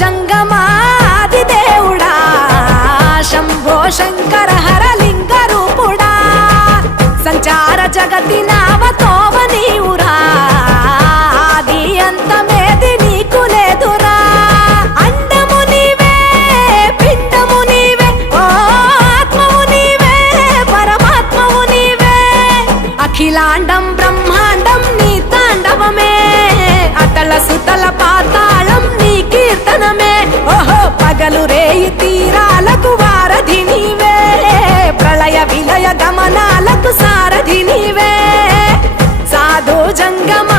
జంగమాది దేవుడా శంభో శంకర హరలింగ రూపుడా సంచార జగతి నావతోవ నీవురా ఆది అంతమేది నీకు లేదురా అండము నీవే పిండము నీవే ఓ ఆత్మవు నీవే పరమాత్మవు నీవే అఖిలాండం బ్రహ్మాండం నీ తాండవమే అతల సుతల పాతాళం నీ కీర్తనమే ఓహో పగలు రేయి తీరాలకు వారధి నీవే ప్రళయ విలయ గమనాలకు సారథి నీవే సాధు జంగమ